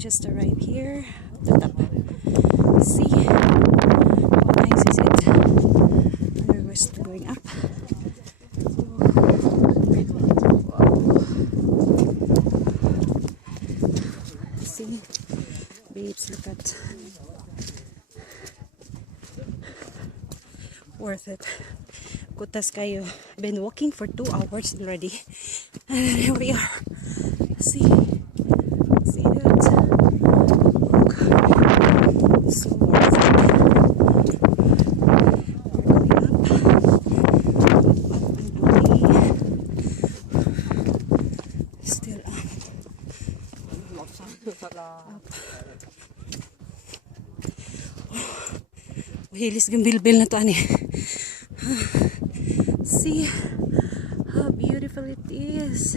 just arrived here at the top. See how nice is it? And we're still going up. See, babes, look at. Worth it. Kutas kayo. Been walking for 2 hours already. And here we are. See that? Look. So worth it. We're going up and still up. Hilis gambilbil na to ani. See how beautiful it is.